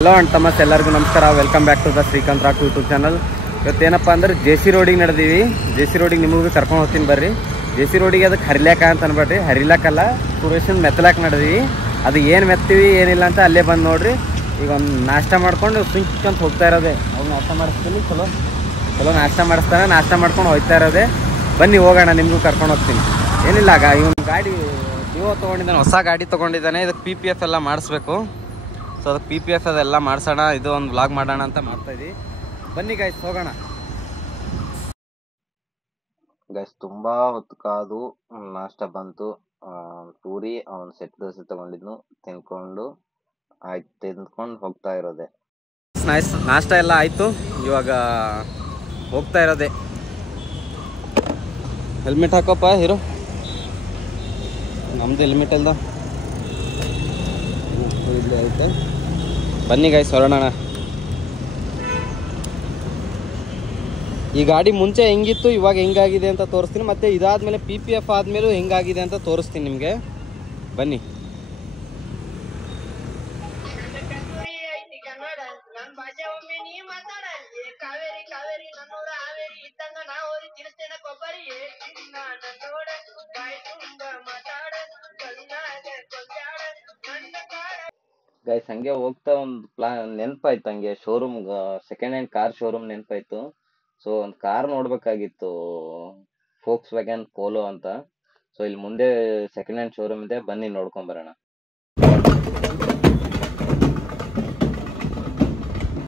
Hello and ತಮ್ಮಸ್ ಎಲ್ಲರಿಗೂ ನಮಸ್ಕಾರ. Welcome back to the Srikanth rock YouTube channel. ಇವತ್ತೇನಪ್ಪ ಅಂದ್ರೆ ಜೆ.ಸಿ. ರೋಡಿಗೆ ನಡೆದೀವಿ. ಜೆ.ಸಿ. ರೋಡಿಗೆ ನಿಮಗೂ ಕರ್ಕೊಂಡು ಹೋಗ್ತೀನಿ ಬರ್ರಿ. ಜೆ.ಸಿ. ರೋಡಿಗೆ ಅದಕ್ಕೆ ಹರಿಲಾಕ ಅಂತ ಅನ್ಬೇಡ್ರಿ, ಹರಿಲಾಕಲ್ಲ, ಸುರೇಶನ್ ಮೆತ್ತಲಾಕ ನಡೆದೀವಿ. ಅದು ಏನು ಮೆತ್ತೀವಿ ಏನಿಲ್ಲ ಅಂತ ಅಲ್ಲೇ ಬಂದು ನೋಡ್ರಿ. ಈಗ ಒಂದು ನಾಷ್ಟ ಮಾಡ್ಕೊಂಡು ಸುಂಚಂತ ಹೋಗ್ತಾ ಇರೋದೆ. ಅವ್ನು ನಾಷ್ಟ ಮಾಡಿಸ್ತೀನಿ, ಚಲೋ ನಾಷ್ಟ ಮಾಡಿಸ್ತಾನೆ. ನಾಷ್ಟ ಮಾಡ್ಕೊಂಡು ಹೋಗ್ತಾ ಇರೋದೆ. ಬನ್ನಿ ಹೋಗೋಣ, ನಿಮಗೂ ಕರ್ಕೊಂಡು ಹೋಗ್ತೀನಿ. ಏನಿಲ್ಲ, ಇವನು ಗಾಡಿ ಡಿವೋ ತೊಗೊಂಡಿದ್ದಾನೆ, ಹೊಸ ಗಾಡಿ ತೊಗೊಂಡಿದ್ದಾನೆ. ಇದಕ್ಕೆ PPF ಎಲ್ಲ ಮಾಡಿಸ್ಬೇಕು. ಸೊ ಅದಕ್ಕೆ PPF ಅದೆಲ್ಲ ಮಾಡ್ಸೋಣ, ಇದು ಒಂದು ವ್ಲಾಗ್ ಮಾಡೋಣ ಅಂತ ಮಾಡ್ತಾಯಿದ್ವಿ. ಬನ್ನಿ ಗೈಸ್ ಹೋಗೋಣ. ಗೈಸ್ ತುಂಬಾ ಹೊತ್ತು ಕಾದು ನಾಷ್ಟ ಬಂತು. ಪೂರಿ ಅವನು ಸೆಟ್ ದೋಸೆ ತಗೊಂಡಿದ್ನು, ತಿನ್ಕೊಂಡು ಆಯ್ತು, ತಿಂದ್ಕೊಂಡು ಹೋಗ್ತಾ ಇರೋದೆ. ನಾಷ್ಟ ಎಲ್ಲ ಆಯಿತು, ಇವಾಗ ಹೋಗ್ತಾ ಇರೋದೆ. ಹೆಲ್ಮೆಟ್ ಹಾಕೋಪ್ಪ ಹೀರೋ, ನಮ್ದು ಹೆಲ್ಮೆಟ್ ಅಲ್ದ. ಇಲ್ಲಿ ಐತೆ, ಬನ್ನಿ ಗೈಸ್ ಹೊರಡೋಣ. ಈ ಗಾಡಿ ಮುಂಚೆ ಹೆಂಗಿತ್ತು ಇವಾಗ ಹೆಂಗಾಗಿದೆ ಅಂತ ತೋರಿಸ್ತೀನಿ, ಮತ್ತು ಇದಾದಮೇಲೆ PPF ಆದಮೇಲೂ ಹೆಂಗಾಗಿದೆ ಅಂತ ತೋರಿಸ್ತೀನಿ ನಿಮಗೆ. ಬನ್ನಿ. ಗೈಸ್ ಹಂಗೆ ಹೋಗ್ತಾ ಒಂದು ನೆನಪಾಯ್ತು, ಹಂಗೆ showroom, second hand car showroom ನೆನಪಾಯ್ತು. ಸೊ ಒಂದು ಕಾರ್ ನೋಡ್ಬೇಕಾಗಿತ್ತು, ಫೋಕ್ಸ್ ವ್ಯಾಗನ್ ಪೋಲೋ ಅಂತ. ಸೊ ಇಲ್ಲಿ ಮುಂದೆ ಸೆಕೆಂಡ್ ಹ್ಯಾಂಡ್ ಶೋರೂಮ್ ಇದೆ, ಬನ್ನಿ ನೋಡ್ಕೊಂಡ್ ಬರೋಣ.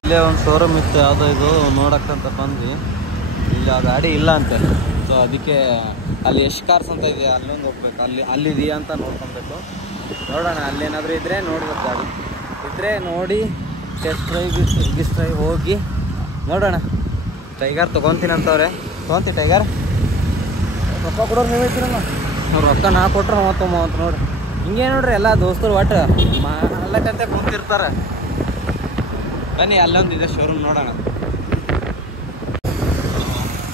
ಇಲ್ಲೇ ಒಂದು ಶೋರೂಮ್ ಇತ್ತು, ಯಾವುದೋ ಇದು ನೋಡಕ್ಕಂತ ಬಂದ್ವಿ. ಇಲ್ಲಿ ಆ ಗಾಡಿ ಇಲ್ಲ ಅಂತೆ. ಸೊ ಅದಕ್ಕೆ ಅಲ್ಲಿ ಎಷ್ಟು ಕಾರ್ಸ್ ಅಂತ ಇದೆ ಅಲ್ಲೊಂದು ಹೋಗ್ಬೇಕು, ಅಲ್ಲಿದೆಯಾ ಅಂತ ನೋಡ್ಕೊಬೇಕು. ನೋಡೋಣ, ಅಲ್ಲೇನಾದರೂ ಇದ್ದರೆ ನೋಡ್ಬೇಕು. ಗಾಡಿ ಇದ್ದರೆ ನೋಡಿ ಟೆಸ್ಟ್ ಡ್ರೈವ್ ಹೋಗಿ ನೋಡೋಣ. ಟೈಗರ್ ತೊಗೊತೀನಿ ಅಂತವ್ರೆ, ತೊಗೊಂತೀವಿ ಟೈಗರ್. ರೊಕ್ಕ ಕೊಡೋರು ನೀವು ಹೇಳ್ತೀರಲ್ಲ, ಅವ್ರು ರೊಕ್ಕ ನಾ ಕೊಟ್ರೆ 30 ನೋಡಿ. ಹಿಂಗೆ ನೋಡ್ರಿ ಎಲ್ಲ ದೋಸ್ತರು ಒಟ್ಟು ಮಾಲಕ್ಕಂತೆ ಕೂತಿರ್ತಾರೆ. ಬನ್ನಿ, ಅಲ್ಲೊಂದು ಇದೆ ಶೋರೂಮ್, ನೋಡೋಣ.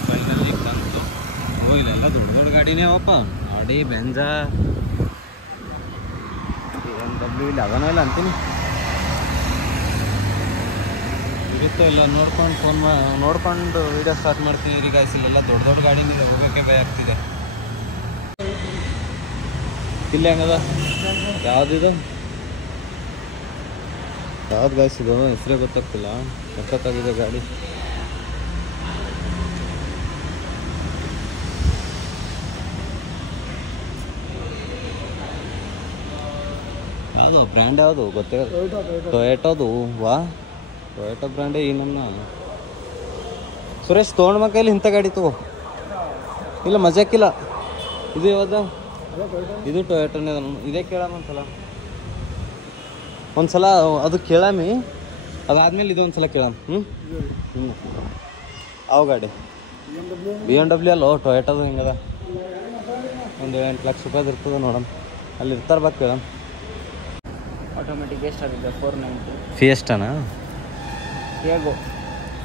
ಫೈನಲಿ ಬಂತು. ಇಲ್ಲೆಲ್ಲ ದೊಡ್ಡ ಗಾಡಿನೇ ಅವಪ್ಪ, ಆಡಿ, ಬೆಂಜ, BMW, ಇಲ್ಲಿ ಅದನೋ ಇಲ್ಲ ಅಂತೀನಿ. ಇರುತ್ತೋ ಇಲ್ಲ ನೋಡ್ಕೊಂಡು ನೋಡ್ಕೊಂಡು ವೀಡಿಯೋ ಸ್ಟಾರ್ಟ್ ಮಾಡ್ತೀನಿ ರೀ ಗಾಯ್ಸ್. ಇಲ್ಲೆಲ್ಲ ದೊಡ್ಡ ಗಾಡಿನಿದೆ, ಹೋಗೋಕ್ಕೆ ಭಯ ಆಗ್ತಿದೆ. ಇಲ್ಲಿ ಹೆಂಗದ, ಯಾವುದಿದು, ಯಾವ್ದು ಗಾಯ್ಸ್ ಇದು ಹೆಸರೇ ಗೊತ್ತಾಗ್ತಿಲ್ಲ. ಸಖತ್ತಾಗಿದೆ ಗಾಡಿ. ಯಾವುದು ಬ್ರ್ಯಾಂಡ್, ಯಾವುದು ಗೊತ್ತೇ, ಟೊಯೋಟೋದು. ವಾ, ಟೊಯೋಟೋ ಬ್ರ್ಯಾಂಡೇ ಈ ನಮ್ಮ ಸುರೇಶ್ ತೊಗೊಂಡು ಮಕ್ಕಳಲ್ಲಿ ಇಂಥ ಗಾಡಿ ತಗೋ. ಇಲ್ಲ ಮಜಾಕಿಲ್ಲ. ಇದು ಯಾವ್ದು, ಇದು ಟೊಯೋಟೋನೇ. ಇದೇ ಕೇಳಾಮಂತಲ್ಲ ಒಂದ್ಸಲ, ಅದು ಕೇಳಾಮಿ, ಅದಾದ್ಮೇಲೆ ಇದು ಒಂದ್ಸಲ ಕೇಳಾಮ. ಅವು ಗಾಡಿ BMW ಅಲ್ಲೋ, ಟೊಯೋಟೋದು ಹಿಂಗದ. ಒಂದು 8 ಲಕ್ಷ ರೂಪಾಯ್ದು ಇರ್ತದೆ ನೋಡಮ್, ಅಲ್ಲಿ ಇರ್ತಾರೆ ಬಾ ಕೇಳಮ್. ಆಟೋಮೆಟಿಕ್ ಎಷ್ಟಾಗಿದೆ? 490. ಫಿಯೆಸ್ಟಾನಾ?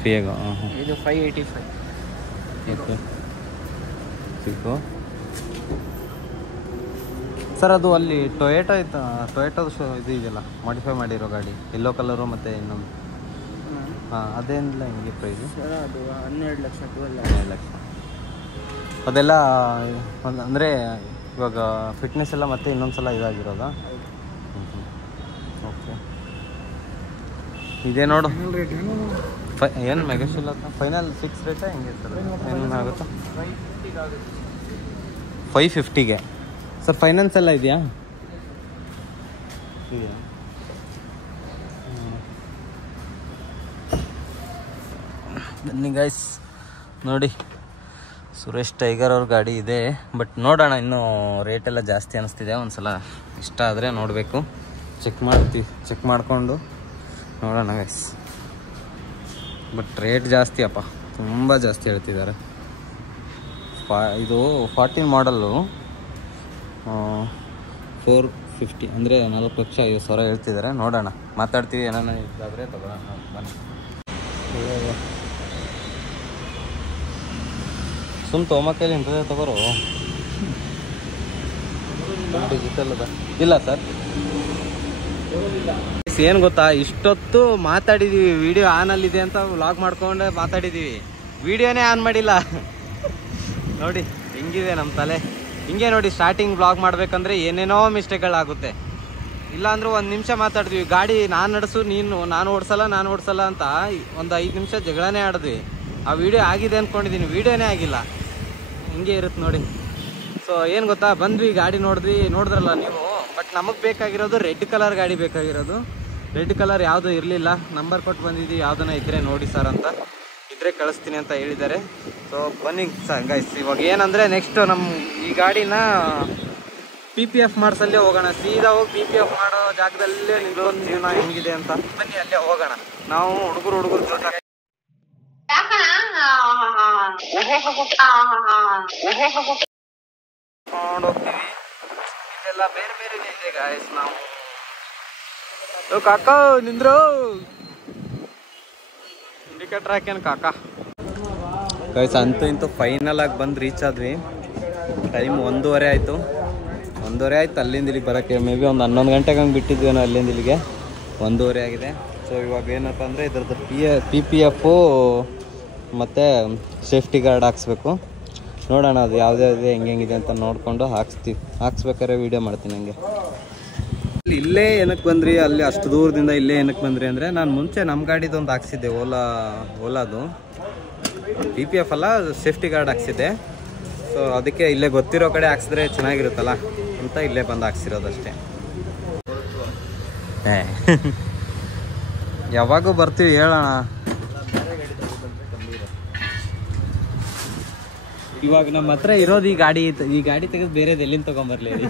ಫಿಯೇಗೋ ಇದು 585. ಓಕೆ ಸಿಗೋ ಸರ್. ಅದು ಅಲ್ಲಿ ಟೊಯೋಟೋ ಐತ, ಟೊಯೋಟೋದು ಇದು ಇದೆಯಲ್ಲ, ಮಾಡಿಫೈ ಮಾಡಿರೋ ಗಾಡಿ, ಯೆಲ್ಲೋ ಕಲರು ಮತ್ತು ಇನ್ನೊಂದು. ಹಾಂ, ಅದೇನಿಲ್ಲ ಹಿಂಗೆ ಪ್ರೈಸು ಸರ್. ಅದು 12 ಲಕ್ಷ, 12 ಲಕ್ಷ. ಅದೆಲ್ಲ ಅಂದರೆ ಇವಾಗ ಫಿಟ್ನೆಸ್ ಎಲ್ಲ ಮತ್ತೆ ಇನ್ನೊಂದು ಸಲ ಇದಾಗಿರೋದಾ? ಓಕೆ, ಇದೇ ನೋಡು. ಏನು ಮೆಗಾಶಿಲ್ಲ, ಫೈನಲ್ ಫಿಕ್ಸ್ ರೇಟಾ ಹೆಂಗೆ ಸರ್? ಏನಾಗುತ್ತಾ? 550ಗೆ ಸರ್. ಫೈನಾನ್ಸ್ ಎಲ್ಲ ಇದೆಯಾ? ಬನ್ನಿ ಗೈಸ್ ನೋಡಿ, ಸುರೇಶ್ ಟೈಗರ್ ಅವ್ರ ಗಾಡಿ ಇದೆ. ಬಟ್ ನೋಡೋಣ, ಇನ್ನೂ ರೇಟೆಲ್ಲ ಜಾಸ್ತಿ ಅನ್ನಿಸ್ತಿದೆ. ಒಂದು ಸಲ ಇಷ್ಟ ಆದರೆ ನೋಡಬೇಕು, ಚೆಕ್ ಮಾಡಿಕೊಂಡು ನೋಡೋಣ ಗೈಸ್. ಬಟ್ ರೇಟ್ ಜಾಸ್ತಿ ಅಪ್ಪ, ತುಂಬ ಜಾಸ್ತಿ ಹೇಳ್ತಿದ್ದಾರೆ. ಇದು 14 ಮಾಡಲ್ಲು, 450 ಅಂದರೆ 4,50,000 ಹೇಳ್ತಿದ್ದಾರೆ. ನೋಡೋಣ, ಮಾತಾಡ್ತೀವಿ, ಏನಾನ ಇದಾದರೆ ತಗೊಳ್ಳೋಣ. ಬನ್ನಿ. ಸುಮ್ಮ ತೊಗೊಂಬಕ್ಕಲ್ಲಿ ಇಂಥದ್ದೇ ತಗೋರು. ಡಿಜಿಟಲ್ ಅದ ಇಲ್ಲ ಸರ್? ಏನು ಗೊತ್ತಾ, ಇಷ್ಟೊತ್ತು ಮಾತಾಡಿದೀವಿ, ವಿಡಿಯೋ ಆನಲ್ಲಿದೆ ಅಂತ ವ್ಲಾಗ್ ಮಾಡ್ಕೊಂಡು ಮಾತಾಡಿದೀವಿ, ವಿಡಿಯೋನೇ ಆನ್ ಮಾಡಿಲ್ಲ. ನೋಡಿ ಹೆಂಗಿದೆ ನಮ್ಮ ತಲೆ. ಹಿಂಗೆ ನೋಡಿ, ಸ್ಟಾರ್ಟಿಂಗ್ ವ್ಲಾಗ್ ಮಾಡ್ಬೇಕಂದ್ರೆ ಏನೇನೋ ಮಿಸ್ಟೇಕ್ಗಳಾಗುತ್ತೆ. ಇಲ್ಲಾಂದ್ರೆ 1 ನಿಮಿಷ ಮಾತಾಡ್ತೀವಿ, ಗಾಡಿ ನಾನು ನಡೆಸು ನಾನು ಓಡಿಸಲ್ಲ ಅಂತ ಒಂದು 5 ನಿಮಿಷ ಜಗಳನೇ ಆಡಿದ್ವಿ. ಆ ವಿಡಿಯೋ ಆಗಿದೆ ಅಂದ್ಕೊಂಡಿದ್ದೀನಿ, ವಿಡಿಯೋನೇ ಆಗಿಲ್ಲ. ಹಿಂಗೆ ಇರುತ್ತೆ ನೋಡಿ. ಸೊ ಏನು ಗೊತ್ತಾ, ಬಂದ್ವಿ, ಗಾಡಿ ನೋಡಿದ್ರಲ್ಲ ನೀವು. ಬಟ್ ನಮಗೆ ಬೇಕಾಗಿರೋದು ರೆಡ್ ಕಲರ್ ಗಾಡಿ ಬೇಕಾಗಿರೋದು. ರೆಡ್ ಕಲರ್ ಯಾವುದೂ ಇರಲಿಲ್ಲ. ನಂಬರ್ ಕೊಟ್ಟು ಬಂದಿದ್ದೀವಿ, ಯಾವುದನ್ನ ಇದ್ದರೆ ನೋಡಿ ಸರ್ ಅಂತ. ಇದ್ರೆ ಕಳಿಸ್ತೀನಿ ಅಂತ ಹೇಳಿದ್ದಾರೆ. ಸೊ ಬನ್ನಿ ಗೈಸ್, ಇವಾಗ ಏನಂದರೆ ನೆಕ್ಸ್ಟ್ ನಮ್ಮ ಈ ಗಾಡಿನ PPF ಮಾಡ್ಸಲ್ಲೇ ಹೋಗೋಣ. ಸೀದಾ ಹೋಗಿ PPF ಮಾಡೋ ಜಾಗದಲ್ಲೇ ನಿಂತ್ಕೊಂಡು ಜೀವನ ಹೆಂಗಿದೆ ಅಂತ. ಬನ್ನಿ ಅಲ್ಲೇ ಹೋಗೋಣ. ನಾವು ಹುಡುಗರು ಜೊತೆ ಹೋಗ್ತೀವಿ. ಇದೆಲ್ಲ ಬೇರೆ ಬೇರೆನೇ ಇದೆ ಗಾಯ್ಸ್. ನಾವು ಕಾಕ ನಿಂದ್ರು ಇಂಡಿಕೇಟರ್ ಹಾಕ್ಯಾನ ಕಾಕ. ಗೈಸ್ ಅಂತೂ ಇಂತೂ ಫೈನಲ್ ಆಗಿ ಬಂದು ರೀಚ್ ಆದ್ವಿ. ಟೈಮ್ 1:30 ಆಯಿತು. 1:30 ಆಯ್ತು ಅಲ್ಲಿಂದ ಇಲ್ಲಿಗೆ ಬರೋಕ್ಕೆ. ಮೇ ಬಿ ಒಂದು 11 ಗಂಟೆಗೆ ಹಂಗೆ ಬಿಟ್ಟಿದ್ವಿ ನಾವು ಅಲ್ಲಿಂದ ಇಲ್ಲಿಗೆ. 1:30 ಆಗಿದೆ. ಸೊ ಇವಾಗ ಏನಪ್ಪ ಅಂದರೆ ಇದ್ರದ್ದು PPF ಮತ್ತು ಸೇಫ್ಟಿ ಗಾರ್ಡ್ ಹಾಕ್ಸ್ಬೇಕು. ನೋಡೋಣ ಅದು ಯಾವುದೇ ಹೆಂಗಿದೆ ಅಂತ ನೋಡಿಕೊಂಡು ಹಾಕ್ಸ್ಬೇಕಾದ್ರೆ ವೀಡಿಯೋ ಮಾಡ್ತೀನಿ. ಹಂಗೆ ಇಲ್ಲೇ ಏನಕ್ಕೆ ಬಂದ್ರಿ, ಅಲ್ಲಿ ಅಷ್ಟು ದೂರದಿಂದ ಇಲ್ಲೇ ಏನಕ್ಕೆ ಬಂದ್ರಿ ಅಂದರೆ, ನಾನು ಮುಂಚೆ ನಮ್ಮ ಗಾಡಿದೊಂದು ಹಾಕ್ಸಿದ್ದೆ, ಓಲಾದು PPF ಅಲ್ಲ, ಸೇಫ್ಟಿ ಗಾರ್ಡ್ ಹಾಕ್ಸಿದ್ದೆ. ಸೊ ಅದಕ್ಕೆ ಇಲ್ಲೇ ಗೊತ್ತಿರೋ ಕಡೆ ಹಾಕ್ಸಿದ್ರೆ ಚೆನ್ನಾಗಿರುತ್ತಲ್ಲ ಅಂತ ಇಲ್ಲೇ ಬಂದು ಹಾಕ್ಸಿರೋದಷ್ಟೇ. ಯಾವಾಗೂ ಬರ್ತೀವಿ ಹೇಳೋಣ. ಇವಾಗ ನಮ್ಮ ಹತ್ರ ಇರೋದು ಈ ಗಾಡಿ ತೆಗೆದು ಬೇರೆದು ಎಲ್ಲಿಂದ ತೊಗೊಂಬರ್ಲಿ ಹೇಳಿ.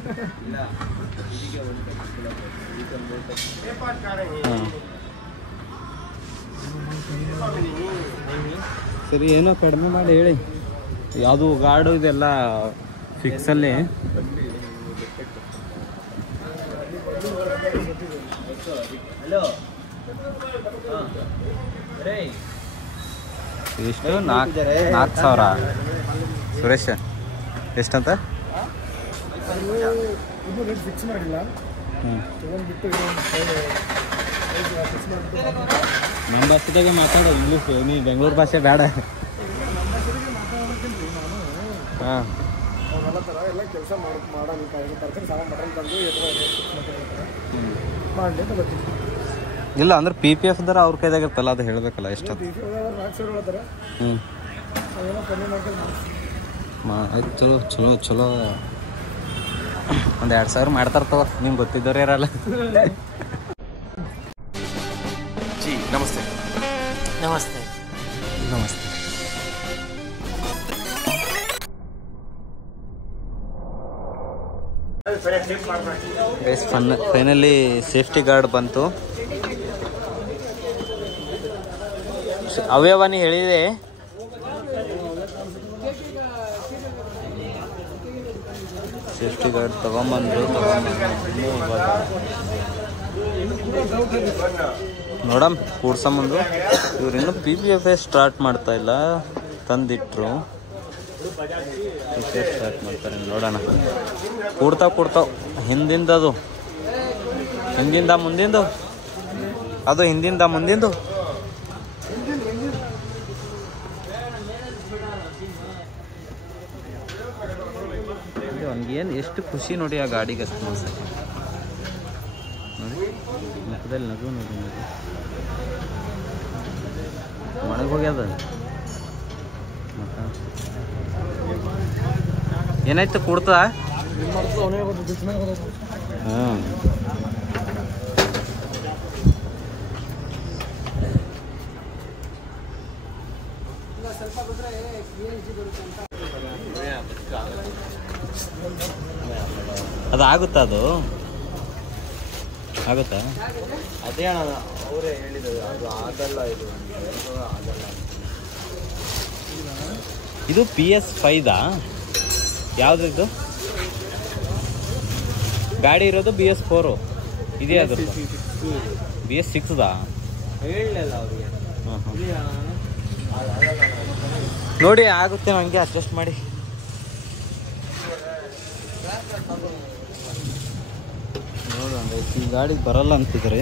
ಸರಿ, ಏನೋ ಕಡಿಮೆ ಮಾಡಿ ಹೇಳಿ. ಯಾವುದು ಗಾರ್ಡು ಇದೆಲ್ಲ ಫಿಕ್ಸಲ್ಲಿ. ಎಷ್ಟು 4,000 ಸುರೇಶ್ ಎಷ್ಟಂತ? ನಮ್ಮ ಭಾಷೆದಾಗೆ ಮಾತಾಡೋದು, ಇಂಗ್ಲೀಷ್ ನೀ ಬೆಂಗಳೂರು ಭಾಷೆ ಬೇಡ. ಹಾಂ ಇಲ್ಲ ಅಂದ್ರೆ PPF ಅಂದ್ರೆ ಅವ್ರ ಕೈದಾಗ ಇರ್ತಲ್ಲ, ಅದು ಹೇಳಬೇಕಲ್ಲ ಎಷ್ಟೊತ್ತು. ಆಯ್ತು, ಚಲೋ 1,000 ಮಾಡ್ತಾರ ತಗೋ, ನಿಮ್ಗೆ ಗೊತ್ತಿದ್ದವ್ರು ಇರಲ್ಲ. जी नमस्ते नमस्ते ನಮಸ್ತೆ. ಫೈನಲಿ ಸೇಫ್ಟಿ ಗಾರ್ಡ್ ಬಂತು. ಅವ್ಯವನಿ ಹೇಳಿದೆ. ಸೇಫ್ಟಿ ಗಾರ್ಡ್ ತಗೊಂಬಂದ್ರು. ನೋಡಮ್ ಕೂಡ್ಸಂಬಂದ್ರು. ಇವ್ರು ಇನ್ನೂ PPF ಸ್ಟಾರ್ಟ್ ಮಾಡ್ತಾ ಇಲ್ಲ, ತಂದಿಟ್ರು. PPF ಸ್ಟಾರ್ಟ್ ಮಾಡ್ತಾರೆ, ನೋಡೋಣ. ಕೂಡ್ತಾವ್ ಹಿಂದಿಂದ ಮುಂದಿಂದು, ಅದು ಹಿಂದಿಂದ ಮುಂದಿಂದು. ಅವ್ನಿಗೇನು ಎಷ್ಟು ಖುಷಿ ನೋಡಿ ಆ ಗಾಡಿಗೆ, ಅಷ್ಟು ಮನ್ಸಕ್ಕೆ ನೋಡಿ. ಮುಖದಲ್ಲಿ ನಗು ನೋಡಿ, ಒಣಗಿ ಹೋಗ್ಯದ. ಮತ್ತು ಏನಾಯ್ತು, ಕೂಡ್ತದ? ಹ್ಞೂ ಅದಾಗುತ್ತಾ? ಅದು ಆಗುತ್ತಾ? ಅದೇ ಅಣ್ಣ ಅವರೇ ಹೇಳಿದ್ರು, ಅದು ಆಗಲ್ಲ, ಆಗಲ್ಲ. ಇದು PS5 ಯಾವುದಿದು ಗಾಡಿ ಇರೋದು? BS4 ಇದೇ ಆಗುತ್ತೆ. BS6 ಹೇಳಲಿಲ್ಲ ಅವ್ರಿಗೆ. ನೋಡಿ ಆಗುತ್ತೆ, ಹಂಗೆ ಅಡ್ಜಸ್ಟ್ ಮಾಡಿ. ನೋಡೋಣ, ಈ ಗಾಡಿಗೆ ಬರಲ್ಲ ಅಂತಿದ್ದಾರೆ.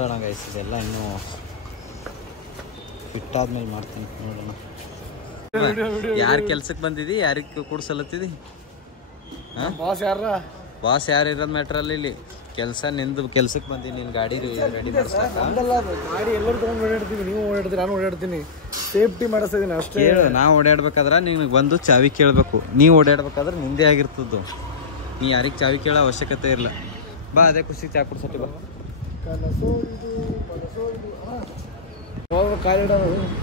ನೋಡೋಣ ಗೈಸ್, ಇದೆಲ್ಲ ಇನ್ನೂ ಬಿಟ್ಟಾದ್ಮೇಲೆ ಮಾಡ್ತೀನಿ ನೋಡೋಣ. ಯಾರು ಕೆಲ್ಸಕ್ಕೆ ಬಂದಿದ್ದಿ, ಯಾರಿಗೆ ಕೂಡ್ಸಲತ್ತಿದಿ? ಬಾಸ್ ಯಾರು ಇರೋದು ಮ್ಯಾಟ್ರಲ್ಲಿ ಇಲ್ಲಿ. ಕೆಲಸ ನಿಂದು, ಕೆಲ್ಸಕ್ಕೆ ಬಂದಿ ನಿನ್ನ ಗಾಡಿ ರೆಡಿ ಮಾಡಿಸ್ತಾಕ. ಗಾಡಿ ಎಲ್ಲರೂ ತೊಗೊಂಡು ಓಡಾಡ್ತೀವಿ, ನೀವು ಓಡಾಡ್ತೀವಿ, ನಾನು ಓಡಾಡ್ತೀನಿ, ಸೇಫ್ಟಿ ಮಾಡಿಸ್ತಿದ್ದೀನಿ ಅಷ್ಟೇ. ನಾವು ಓಡಾಡ್ಬೇಕಾದ್ರೆ ನಿನಗೆ ಬಂದು ಚಾವಿ ಕೇಳಬೇಕು. ನೀವು ಓಡಾಡ್ಬೇಕಾದ್ರೆ ನಿಂದೇ ಆಗಿರ್ತದ್ದು, ನೀ ಯಾರಿಗೆ ಚಾವಿ ಕೇಳೋ ಅವಶ್ಯಕತೆ ಇರಲ್ಲ. ಬಾ, ಅದೇ ಖುಷಿ ಚಾ ಕುಡ್ಸಟ್ಟಿ ಬಾ.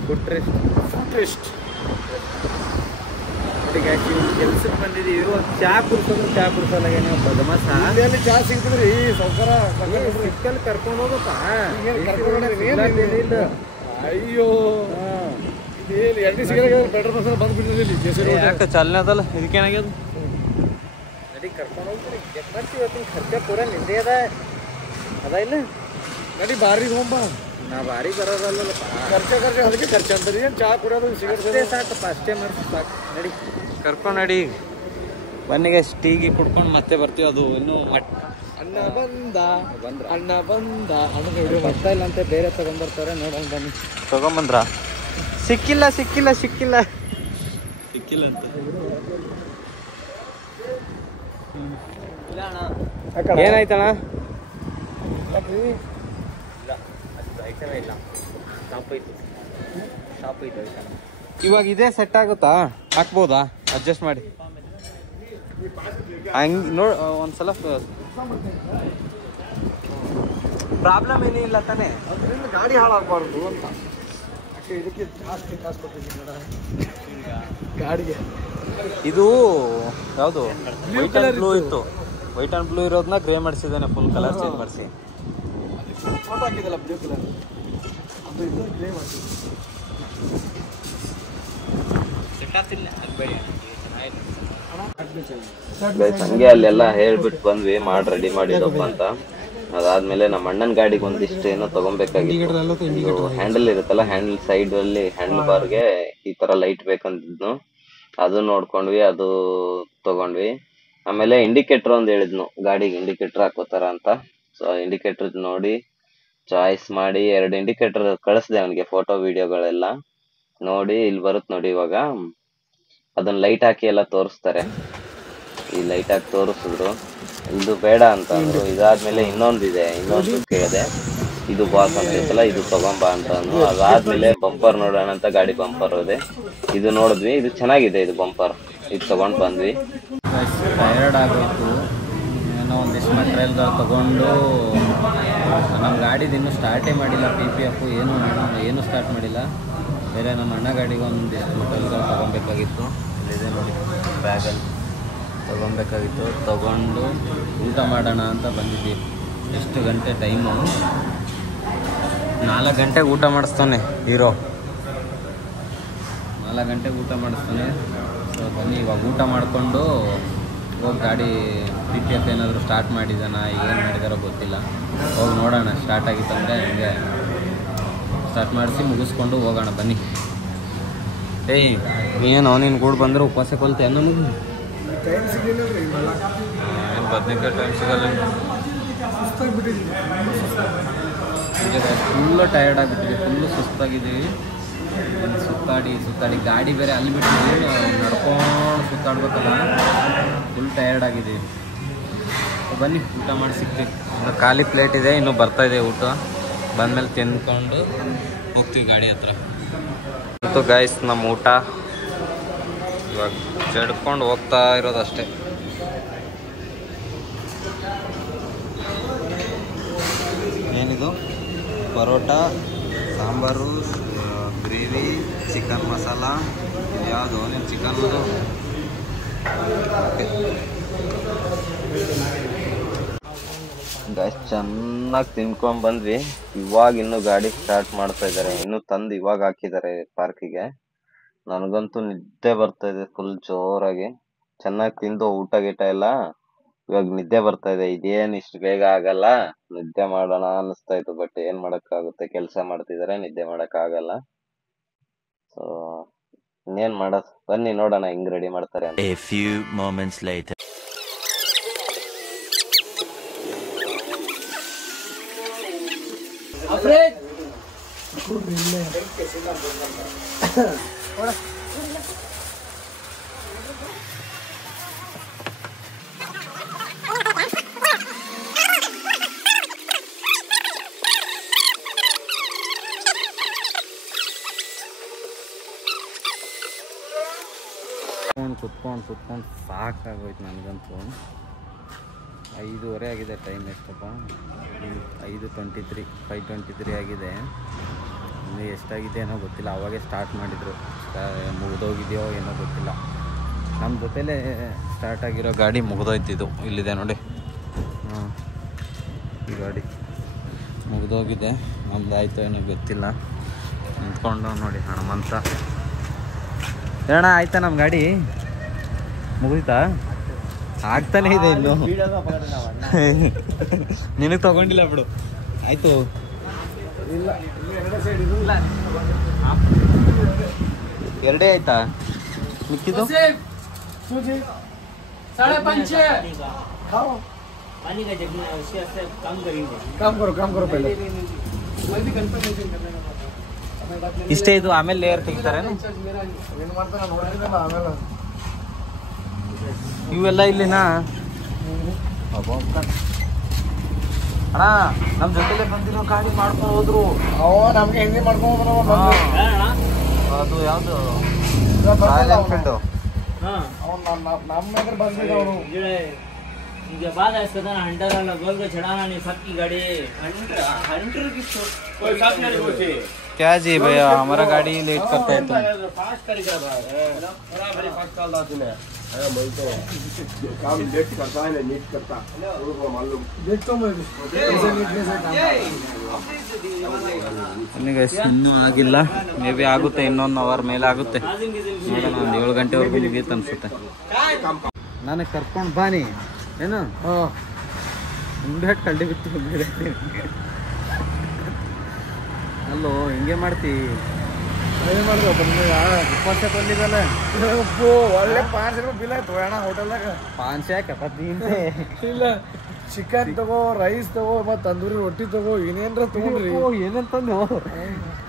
ಕೊಟ್ರೆ ಕೆಲ್ಸಕ್ಕೆ ಬಂದಿದ್ದೀವಿ, ಚಾ ಕುಡ್ಸೋದು ಚಾ ಕುಡ್ಸಲ್ಲ ಬದಮಾಸ. ಚಾ ಸಿಗ್ತದ್ರಿ ಸೌಕರ ಸಿಕ್ಕಲ್ಲಿ ಕರ್ಕೊಂಡು ಹೋಗಪ್ಪ. ಅಯ್ಯೋ ಪೆಟ್ರೋಲ್ ಮಸಾಲ ಬಂದ್ಬಿಟ್ಟಿದೆ. ಯಾಕೆ ಚಾಲನೆ ಅದಲ್ಲ, ಇದಕ್ಕೇನಾಗ್ಯದ? ನಡಿ ಕರ್ಕೊಂಡು ಹೋಗ್ತೀನಿ. ಇವತ್ತಿನ ಖರ್ಚ ಪೂರ ನಿಂದೇ ಅದ ಇಲ್ಲ. ನಡಿ ಬಾರಿಗೆ ಹೋಗ್ಬ. ನಾ ಬಾರಿ ಬರೋದಲ್ಲಪ್ಪ, ಖರ್ಚ ಅದಕ್ಕೆ ಖರ್ಚು ಅಂತಾರೆ. ಏನು ಚಾ ಕುಡಿಯೋದು ಸಿಗರೇಟ್ ಸಾಕಪ್ಪ, ಅಷ್ಟೇ ಮಾಡಿ ಸಾಕು. ನಡಿ ಕರ್ಕೊಂಡು ನಡಿ. ಬನ್ನಿಗೆ ಟೀಗಿ ಕುಡ್ಕೊಂಡು ಮತ್ತೆ ಬರ್ತೀವಿ. ಅದು ಇನ್ನೂ ಅಣ್ಣ ಬಂದ ಅಣ್ಣ ಬರ್ತಾ ಇಲ್ಲ ಅಂತ ಬೇರೆ ತಗೊಂಡ್ಬರ್ತಾರೆ. ನೋಡೋಣ ಬನ್ನಿ. ತಗೊಂಬಂದ್ರ? ಸಿಕ್ಕಿಲ್ಲ ಅಂತ ಏನಾಯ್ತಣ್ಣ? ಇವಾಗ ಇದೇ ಸೆಟ್ ಆಗುತ್ತಾ? ಹಾಕ್ಬೋದಾ? ಅಡ್ಜಸ್ಟ್ ಮಾಡಿ ಹಂಗೆ ನೋಡ್. ಒಂದ್ಸಲ ಪ್ರಾಬ್ಲಮ್ ಏನಿಲ್ಲ ತಾನೇ? ಅದರಿಂದ ಗಾಡಿ ಹಾಳಾಗಬಾರ್ದು ಅಂತ ಇದಕ್ಕೆ ಜಾಸ್ತಿ ಕಾಸು ಕೊಟ್ಟಿದ್ದೀನಿ ಗಾಡಿಗೆ. ಇದು ಯಾವುದು ವೈಟ್ ಆ್ಯಂಡ್ ಬ್ಲೂ ಇತ್ತು. ವೈಟ್ ಆ್ಯಂಡ್ ಬ್ಲೂ ಇರೋದನ್ನ ಗ್ರೇ ಮಾಡಿಸಿದ್ದಾನೆ, ಫುಲ್ ಕಲರ್ ಚೇಂಜ್ ಮಾಡಿಸಿ. ಫೋಟೋ ಹಾಕಿದ್ದಲ್ಲ ಬ್ಲೂ ಕಲರ್, ಅದು ಇದು ಗ್ರೇ ಮಾಡಿಸಿ. ಹಂಗೆ ಅಲ್ಲೆಲ್ಲ ಹೇಳ್ಬಿಟ್ಟು ಬಂದ್ವಿ, ಮಾಡಿ ರೆಡಿ ಮಾಡಿದಪ್ಪ ಅಂತ. ಅದಾದ್ಮೇಲೆ ನಮ್ಮ ಅಣ್ಣನ ಗಾಡಿಗೆ ಒಂದಿಷ್ಟು ಏನೋ ತಗೊಬೇಕಾಗಿತ್ತು. ಹ್ಯಾಂಡಲ್ ಇರುತ್ತಲ್ಲ, ಹ್ಯಾಂಡಲ್ ಸೈಡ್ ಅಲ್ಲಿ ಹ್ಯಾಂಡಲ್ ಬಾರ್ಗೆ ಈ ತರ ಲೈಟ್ ಬೇಕಂತಿದ್ನು. ಅದು ನೋಡ್ಕೊಂಡ್ವಿ, ಅದು ತಗೊಂಡ್ವಿ. ಆಮೇಲೆ ಇಂಡಿಕೇಟರ್ ಒಂದ್ ಹೇಳಿದ್ನು, ಗಾಡಿಗೆ ಇಂಡಿಕೇಟರ್ ಹಾಕೋತಾರ ಅಂತ. ಸೊ ಇಂಡಿಕೇಟರ್ ನೋಡಿ ಚಾಯ್ಸ್ ಮಾಡಿ 2 ಇಂಡಿಕೇಟರ್ ಕಳಿಸ್ದೆ ಅವನಿಗೆ, ಫೋಟೋ ವಿಡಿಯೋಗಳೆಲ್ಲ ನೋಡಿ. ಇಲ್ಲಿ ಬರುತ್ತೆ ನೋಡಿ, ಇವಾಗ ಅದನ್ನ ಲೈಟ್ ಹಾಕಿ ಎಲ್ಲ ತೋರಿಸ್ತಾರೆ. ಈ ಲೈಟ್ ಹಾಕಿ ತೋರಿಸಿದ್ರು, ಇದು ಬೇಡ ಅಂತ ಅಂದ್ರು. ಇದಾದ್ಮೇಲೆ ಇನ್ನೊಂದು ಕೇಳಿದೆ, ಇದು ಬಾಸ್ ಅಂತ ಇತ್ತಲ್ಲ, ಇದು ತಗೊಂಬ ಅಂತ ಅಂದ್ರು. ಅದಾದ್ಮೇಲೆ ಬಂಪರ್ ನೋಡೋಣ ಅಂತ ಗಾಡಿ ಬಂಪರ್ ಹೋದೆ. ಇದು ನೋಡಿದ್ವಿ, ಇದು ಚೆನ್ನಾಗಿದೆ, ಇದು ಬಂಪರ್, ಇದು ತಗೊಂಡ್ ಬಂದ್ವಿ. ಟಯರ್ಡ್ ಆಗೋಯ್ತು. ಏನೋ ಒಂದಿಷ್ಟು ಮೆಟೀರಿಯಲ್ಗಳು ತಗೊಂಡು, ನಮ್ಮ ಗಾಡಿದು ಇನ್ನೂ ಸ್ಟಾರ್ಟೇ ಮಾಡಿಲ್ಲ. PPF ಏನು ಸ್ಟಾರ್ಟ್ ಮಾಡಿಲ್ಲ. ಬೇರೆ ನಮ್ಮ ಅಣ್ಣ ಗಾಡಿಗೆ ಒಂದಿಷ್ಟು ಮೆಟೀರಿಯಲ್ಗಳು ತೊಗೊಬೇಕಾಗಿತ್ತು. ಇಲ್ಲಿದೆ ನೋಡಿ, ಬ್ಯಾಗಲ್ಲಿ ತೊಗೊಬೇಕಾಗಿತ್ತು. ತೊಗೊಂಡು ಊಟ ಮಾಡೋಣ ಅಂತ ಬಂದಿದ್ವಿ. ಎಷ್ಟು ಗಂಟೆ ಟೈಮು? 4 ಗಂಟೆಗೆ ಊಟ ಮಾಡಿಸ್ತಾನೆ ಹೀರೋ. 4 ಗಂಟೆಗೆ ಊಟ ಮಾಡಿಸ್ತಾನೆ. ಸೊ ಬನ್ನಿ, ಇವಾಗ ಊಟ ಮಾಡಿಕೊಂಡು ಹೋಗಿ ಗಾಡಿ PPF ಏನಾದರೂ ಸ್ಟಾರ್ಟ್ ಮಾಡಿದಾನ, ಏನು ಮಾಡಿದಾರೋ ಗೊತ್ತಿಲ್ಲ. ಹೋಗಿ ನೋಡೋಣ. ಸ್ಟಾರ್ಟ್ ಆಗಿತ್ತಂದರೆ ಹಂಗೆ ಸ್ಟಾರ್ಟ್ ಮಾಡಿಸಿ ಮುಗಿಸ್ಕೊಂಡು ಹೋಗೋಣ ಬನ್ನಿ. ಏಯ್ ಏನು ನೀನು ಕೂಡ ಬಂದರೆ ಉಪವಾಸ ಕೊಲ್ತೇನೆ ನಮಗೆ? ಏನು ಬದನೇಕಾಯಿ ಟೈಮ್ ಸಿಗಲ್ಲ. ಫುಲ್ಲು ಟಯರ್ಡ್ ಆಗಿಬಿಟ್ಟಿದೆ, ಫುಲ್ಲು ಸುಸ್ತಾಗಿದ್ದೀವಿ. ಸುತ್ತಾಡಿ ಗಾಡಿ ಬೇರೆ ಅಲ್ಲಿ ಬಿಟ್ಟಿದ್ದೀವಿ, ನಡ್ಕೊಂಡು ಸುತ್ತಾಡ್ಬೇಕಲ್ಲ. ಫುಲ್ ಟಯರ್ಡ್ ಆಗಿದ್ದೀವಿ. ಬನ್ನಿ ಊಟ ಮಾಡಿ ಸಿಗ್ತೀವಿ. ಒಂದು ಖಾಲಿ ಪ್ಲೇಟ್ ಇದೆ, ಇನ್ನೂ ಬರ್ತಾಯಿದೆ ಊಟ. ಬಂದಮೇಲೆ ತಿಂದ್ಕೊಂಡು ಹೋಗ್ತೀವಿ ಗಾಡಿ ಹತ್ರ. ಮತ್ತು ಗಾಯ್ಸ್, ನಮ್ಮ ಊಟ ಇವಾಗ ಜಡ್ಕೊಂಡು ಹೋಗ್ತಾ ಇರೋದಷ್ಟೇ. ಏನಿದು? Parotta, sambar, gravy, chicken masala. ಯಾವುದು ನೀನು ಚಿಕನ್? ಗಾಯ್ಸ್, ಚೆನ್ನಾಗಿ ತಿನ್ಕೊಂಡ್ ಬಂದ್ವಿ. ಇವಾಗ ಇನ್ನು ಗಾಡಿ ಸ್ಟಾರ್ಟ್ ಮಾಡ್ತಾ ಇದಾರೆ. ಇನ್ನು ತಂದು ಇವಾಗ ಹಾಕಿದ್ದಾರೆ ಪಾರ್ಕಿಗೆ. ನನಗಂತೂ ನಿದ್ದೆ ಬರ್ತಾ ಇದೆ ಫುಲ್ ಜೋರಾಗಿ. ಚೆನ್ನಾಗಿ ತಿಂದು ಊಟ ಗೀಟ ಎಲ್ಲ, ಇವಾಗ ನಿದ್ದೆ ಬರ್ತಾ ಇದೆ. ಇದೇನ್ ಇಷ್ಟು ಬೇಗ ಆಗಲ್ಲ, ನಿದ್ದೆ ಮಾಡೋಣ ಅನಿಸ್ತಾ ಇತ್ತು. ಬಟ್ ಏನ್ ಮಾಡಕ್ಕಾಗುತ್ತೆ, ಕೆಲಸ ಮಾಡ್ತಿದಾರೆ, ನಿದ್ದೆ ಮಾಡಕ್ ಆಗಲ್ಲ. ಸೊ ಇನ್ನೇನ್ ಮಾಡೋದು, ಬನ್ನಿ ನೋಡೋಣ ಹೆಂಗ್ ರೆಡಿ ಮಾಡ್ತಾರೆ ಅಂತ. A few moments later. ಕುತ್ಕೊಂಡು ಸಾಕಾಗೋಯ್ತು ನನಗಂತೂ. 5:30 ಆಗಿದೆ, ಟೈಮ್ ಎಷ್ಟಪ್ಪ? 5:23, 5:23 ಆಗಿದೆ. ಇನ್ನು ಎಷ್ಟಾಗಿದೆ ಏನೋ ಗೊತ್ತಿಲ್ಲ. ಅವಾಗೇ ಸ್ಟಾರ್ಟ್ ಮಾಡಿದರು, ಮುಗಿದೋಗಿದೆಯೋ ಏನೋ ಗೊತ್ತಿಲ್ಲ. ನಮ್ಮ ಜೊತೆಲೇ ಸ್ಟಾರ್ಟ್ ಆಗಿರೋ ಗಾಡಿ ಮುಗಿದೋಯ್ತಿದ್ದು. ಇಲ್ಲಿದೆ ನೋಡಿ, ಈ ಗಾಡಿ ಮುಗಿದೋಗಿದೆ. ನಮ್ದು ಆಯಿತು ಏನೋ ಗೊತ್ತಿಲ್ಲ. ನಿಂತ್ಕೊಂಡು ನೋಡಿ ಹನುಮಂತ. ಹೇಳೋಣ, ಆಯ್ತಾ ನಮ್ಮ ಗಾಡಿ ಮುಗಿತಾ? ಆಗ್ತಾನೆ ಇದೆ ಇನ್ನು. ನಿನಗೆ ತಗೊಂಡಿಲ್ಲ ಬಿಡು. ಆಯ್ತು, ಎರಡೇ ಆಯ್ತಾ? ಮಿಕ್ಕಿದ್ದು ಇಷ್ಟೇ. ಇದು ಆಮೇಲೆ ಲೇಯರ್ ತೆಗಿತಾರೆ. ಇವೆಲ್ಲ ಇಲ್ಲಿನಾ? ಅಣ್ಣ, ನಮ್ಮ ಜೊತೆಲೆ ಬಂದಿರೋ ಗಾಡಿ ಮಾಡ್ಕೊಂಡು ಹೋದ್ರು. ನಮ್ಗೆ ಹೆಂಗೆ ಮಾಡ್ಕೊಂಡು ಅದು ಯಾವ್ದು ನಮ್ಮ ಬಂದಿದ್ದ ಅವನು. मुझे बाद ऐसा था हंटर वाला बोल के चढ़ाना नहीं सबकी गाड़ी हंटर की कोई साथ नहीं बोलते क्या जी भैया, हमारा गाड़ी लेट करता है तुम। फास्ट करेगा बड़ा बड़ी फास्ट कॉल दाती ने मैं तो काम लेट करता है, नीट करता वो मालूम देखता हूं मैं ऐसे नीटनेस है काम. ಇನ್ನೂ ಆಗಿಲ್ಲ, ಮೇ ಬಿ ಆಗುತ್ತೆ. ಇನ್ನೊಂದು ಅವರ್ ಮೇಲೆ ಆಗುತ್ತೆ. ನೋಡೋಣ, ಒಂದು 7 ಗಂಟೆವರೆಗೂ ಮುಗಿಯುತ್ತೆ ಅನ್ಸುತ್ತೆ. ನನಗೆ ಕರ್ಕೊಂಡು ಬಾನಿ ಏನು ಕಳ್ಳಿ ಬಿಟ್ಟು ಅಲ್ಲೋ, ಹಿಂಗೆ ಮಾಡ್ತಿ? ಇಪ್ಪತ್ತು ಬಂದಿದ್ದಲ್ಲ, ಒಳ್ಳೆ 5 ರೂಪಾಯಿ ಬಿಲ್ ಆಯ್ತು ಅಣ್ಣ ಹೋಟೆಲ್ದಾಗ. 500 ಇಲ್ಲ, ಚಿಕನ್ ತಗೋ, ರೈಸ್ ತಗೋ, ಮತ್ತೆ ತಂದೂರಿ ರೊಟ್ಟಿ ತಗೋ, ಏನೇನ್ರ ತಗೊಂಡ್ರಿ. ಏನಂತಂದು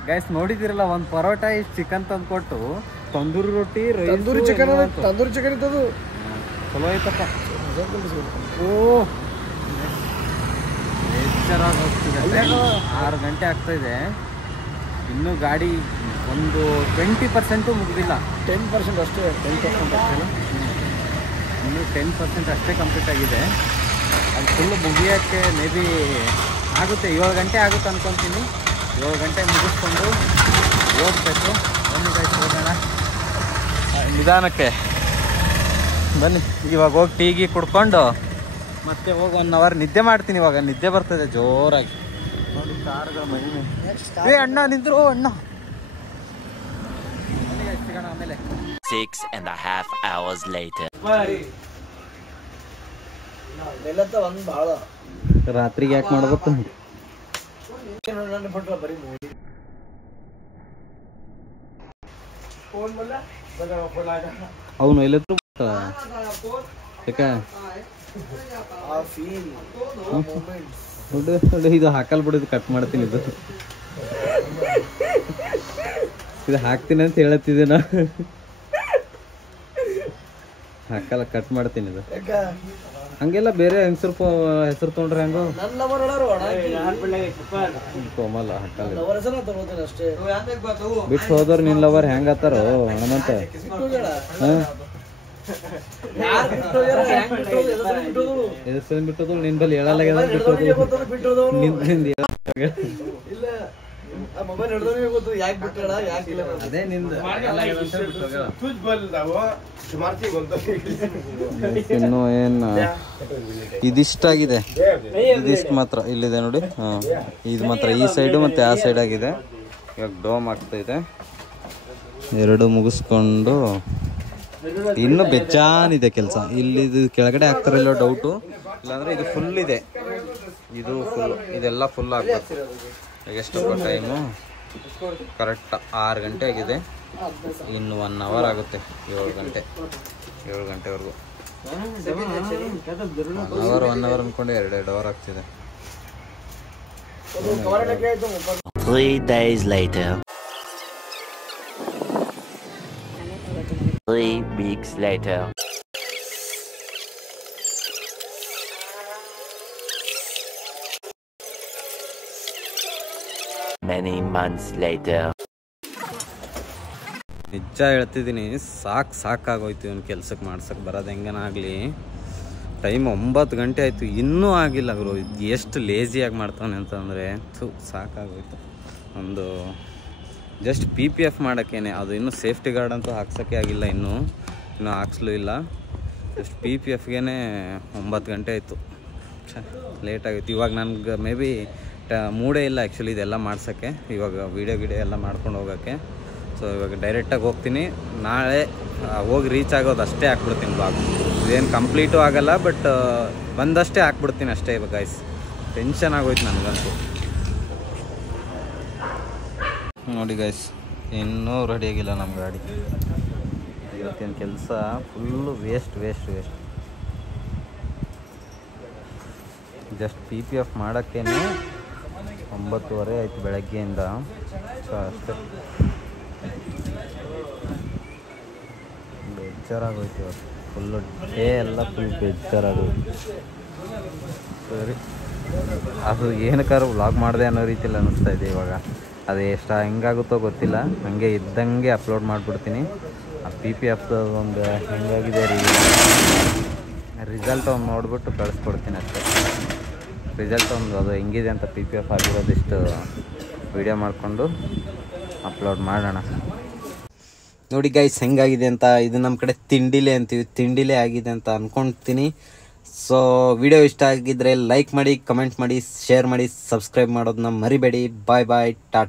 ಗೈಸ್ ನೋಡಿದಿರಲ್ಲ, ಒಂದು ಪರೋಟ ಇಷ್ಟು ಚಿಕನ್ ತಂದು ಕೊಟ್ಟು ತಂದೂರಿ ರೊಟ್ಟಿ, ತಂದೂರಿ ಚಿಕನ್ ಇತ್ತದು. ಚಲೋ ಐತಪ್ಪ. ಓ, ಎಚ್ಚರಾಗಿ ಹೋಗ್ತಿದೆ. 6 ಗಂಟೆ ಆಗ್ತಾ ಇದೆ. ಇನ್ನೂ ಗಾಡಿ ಒಂದು 20% ಮುಗಿದಿಲ್ಲ. 10% ಅಷ್ಟೇ. 10% ಅಷ್ಟೇ. ಇನ್ನೂ 10% ಅಷ್ಟೇ ಕಂಪ್ಲೀಟ್ ಆಗಿದೆ. ಅದು ಫುಲ್ಲು ಮುಗಿಯೋಕ್ಕೆ ಮೇ ಬಿ ಆಗುತ್ತೆ, 7 ಗಂಟೆ ಆಗುತ್ತೆ ಅನ್ಕೊತೀನಿ. 7 ಗಂಟೆ ಮುಗಿಸ್ಕೊಂಡು ಹೋಗ್ಬೇಕು. ಬನ್ನಿ ಗಾಯ್ಸ್, ಹೋಗೋಣ ನಿಧಾನಕ್ಕೆ. ಬನ್ನಿ, ಇವಾಗ ಹೋಗಿ ಟೀಗಿ ಕುಡ್ಕೊಂಡು ಮತ್ತೆ ಹೋಗಿ 1 ಅವರ್ ನಿದ್ದೆ ಮಾಡ್ತೀನಿ. ಇವಾಗ ನಿದ್ದೆ ಬರ್ತದೆ ಜೋರಾಗಿ. ನೋಡಿ ಕಾರ್ಗಳ ಮಹಿಮೆ. ಅಣ್ಣ ನಿಂದ್ರು, ಅಣ್ಣ ಸಿಗೋಣ ಆಮೇಲೆ. 6.5 hours later. ರಾತ್ರಿಗೆ ಯಾಕೆ ಮಾಡ್ಬೇಕು? ಅವನು ಎಲ್ಲತ್ರ ಇದು ಹಾಕಲ್ ಬಿಡೋದು, ಕಟ್ ಮಾಡ್ತೀನಿ. ಇದು ಹಾಕ್ತೀನಿ ಅಂತ ಹೇಳತ್ತಿದ್ದೆ ನಾ. ಹಾಕಲ್ಲ, ಕಟ್ ಮಾಡ್ತೀನಿ. ಇದು ಹಂಗೆಲ್ಲ ಬೇರೆ ಹೆಂಗಸರು ಹೆಸರು ತೊಗೊಂಡ್ರೆ ಹೆಂಗೋ ಕೋಮಲ್ಲ ಹಾಕಲ್ಲ. ಬಿಟ್ಟು ಹೋದವ್ರು ನಿನ್ ಲವರ್ ಹೆಂಗ ಆತಾರೋ ಹಣಮಂತ. ಹೆಸರು ಬಿಟ್ಟೋದು ನಿನ್ ಬಲ್ಲಿ ಹೇಳಲ್ಲ. ಅದೇ ನಿಂದ ಇನ್ನು ಏನ್ ಇದಿಷ್ಟಾಗಿದೆ. ಇದಿಷ್ಟು ಮಾತ್ರ ಇಲ್ಲಿದೆ ನೋಡಿ. ಇದು ಮಾತ್ರ ಈ ಸೈಡು ಮತ್ತೆ ಆ ಸೈಡ್ ಆಗಿದೆ. ಇವಾಗ ಡೋಮ್ ಆಗ್ತಾ ಇದೆ. 2 ಮುಗಿಸ್ಕೊಂಡು ಇನ್ನು ಬೆಚ್ಚಾನಿದೆ ಕೆಲಸ. ಇಲ್ಲಿ ಇದು ಕೆಳಗಡೆ ಆಗ್ತಾರಲ್ಲೋ ಡೌಟು. ಇಲ್ಲಾಂದ್ರೆ ಇದು ಫುಲ್ ಇದೆ. ಇದು ಫುಲ್, ಇದೆಲ್ಲ ಫುಲ್ ಆಗ್ಬೇಕು. ಎಷ್ಟಪ್ಪ ಟೈಮು? ಕರೆಕ್ಟ್ 6 ಗಂಟೆ ಆಗಿದೆ. ಇನ್ನು 1 ಅವರ್ ಆಗುತ್ತೆ. 7 ಗಂಟೆವರೆಗೂ. 1 ಅವರ್ ಅಂದ್ಕೊಂಡು 2 ಅವರ್ ಆಗ್ತಿದೆ. 3 days later. 3 weeks later. Many months later. ನಿಜ ಹೇಳ್ತಿದ್ದೀನಿ, ಸಾಕಾಗೋಯ್ತು ಇವ್ನು ಕೆಲ್ಸಕ್ಕೆ ಮಾಡ್ಸಕ್ಕೆ ಬರೋದು ಹೆಂಗನಾಗಲಿ. ಟೈಮ್ 9 ಗಂಟೆ ಆಯಿತು, ಇನ್ನೂ ಆಗಿಲ್ಲ ಗುರು. ಎಷ್ಟು ಲೇಜಿಯಾಗಿ ಮಾಡ್ತಾನೆ ಅಂತಂದರೆ ಸಾಕಾಗೋಯ್ತು. ಒಂದು ಜಸ್ಟ್ PPF ಮಾಡೋಕ್ಕೇನೆ, ಅದು ಇನ್ನೂ ಸೇಫ್ಟಿ ಗಾರ್ಡ್ ಅಂತೂ ಹಾಕ್ಸೋಕ್ಕೆ ಆಗಿಲ್ಲ, ಇನ್ನೂ ಹಾಕ್ಸ್ಲೂ ಇಲ್ಲ. ಜಸ್ಟ್ PPFಗೆ 9 ಗಂಟೆ ಆಯಿತು. ಲೇಟಾಗಿತ್ತು. ಇವಾಗ ನನಗೆ ಮೇ ಬಿ ಮೂಡೇ ಇಲ್ಲ ಆ್ಯಕ್ಚುಲಿ ಇದೆಲ್ಲ ಮಾಡ್ಸೋಕ್ಕೆ, ಇವಾಗ ವೀಡಿಯೋ ಎಲ್ಲ ಮಾಡ್ಕೊಂಡು ಹೋಗೋಕ್ಕೆ. ಸೊ ಇವಾಗ ಡೈರೆಕ್ಟಾಗಿ ಹೋಗ್ತೀನಿ. ನಾಳೆ ಹೋಗಿ ರೀಚ್ ಆಗೋದು ಅಷ್ಟೇ ಹಾಕ್ಬಿಡ್ತೀನಿ ಬ್ಲಾಗ್. ಇದೇನು ಕಂಪ್ಲೀಟು ಆಗೋಲ್ಲ, ಬಟ್ ಬಂದಷ್ಟೇ ಹಾಕ್ಬಿಡ್ತೀನಿ ಅಷ್ಟೇ. ಇವಾಗ ಗೈಸ್ ಟೆನ್ಷನ್ ಆಗೋಯ್ತು ನನಗಂತೂ. ನೋಡಿ ಗೈಸ್, ಇನ್ನೂ ರೆಡಿಯಾಗಿಲ್ಲ ನಮ್ಮ ಗಾಡಿ. ಇವತ್ತಿನ ಕೆಲಸ ಫುಲ್ಲು ವೇಸ್ಟ್. ಜಸ್ಟ್ PPF ಮಾಡೋಕ್ಕೇನೆ 9:30 ಆಯಿತು ಬೆಳಗ್ಗೆಯಿಂದ. ಸೊ ಅಷ್ಟೇ, ಬೇಜಾರಾಗೋಯ್ತು ಇವತ್ತು. ಫುಲ್ಲು ಡೇ ಎಲ್ಲ ಫುಲ್ ಬೇಜಾರಾಗೋಯ್ತು. ಸರಿ, ಅದು ಏನಕ್ಕಾದ್ರೂ ವ್ಲಾಗ್ ಮಾಡಿದೆ ಅನ್ನೋ ರೀತಿಯಲ್ಲಿ ಅನ್ನಿಸ್ತಾ ಇದೆ ಇವಾಗ. ಅದು ಎಷ್ಟು ಹೆಂಗಾಗುತ್ತೋ ಗೊತ್ತಿಲ್ಲ, ಹಾಗೆ ಇದ್ದಂಗೆ ಅಪ್ಲೋಡ್ ಮಾಡಿಬಿಡ್ತೀನಿ. ಆ PPF ಒಂದು ಹೆಂಗಾಗಿದೆ ರಿಸಲ್ಟ್ ಒಂದು ನೋಡಿಬಿಟ್ಟು ಕಳಿಸ್ಕೊಡ್ತೀನಿ ಅಷ್ಟೇ. ರಿಸಲ್ಟ್ ಒಂದು ಅದು ಹೆಂಗಿದೆ ಅಂತ PPF ಆಗಿರೋದಿಷ್ಟು ವಿಡಿಯೋ ಮಾಡಿಕೊಂಡು ಅಪ್ಲೋಡ್ ಮಾಡೋಣ. ನೋಡಿ ಗೈಸ್ ಹೆಂಗಾಗಿದೆ ಅಂತ. ಇದು ನಮ್ಮ ಕಡೆ ತಿಂಡಿಲೆ ಅಂತೀವಿ, ತಿಂಡಿಲೆ ಆಗಿದೆ ಅಂತ ಅಂದ್ಕೊಳ್ತೀನಿ. ಸೊ ವಿಡಿಯೋ ಇಷ್ಟ ಆಗಿದ್ದರೆ ಲೈಕ್ ಮಾಡಿ, ಕಮೆಂಟ್ ಮಾಡಿ, ಶೇರ್ ಮಾಡಿ, ಸಬ್ಸ್ಕ್ರೈಬ್ ಮಾಡೋದನ್ನ ಮರಿಬೇಡಿ. ಬಾಯ್ ಟಾಟಾ.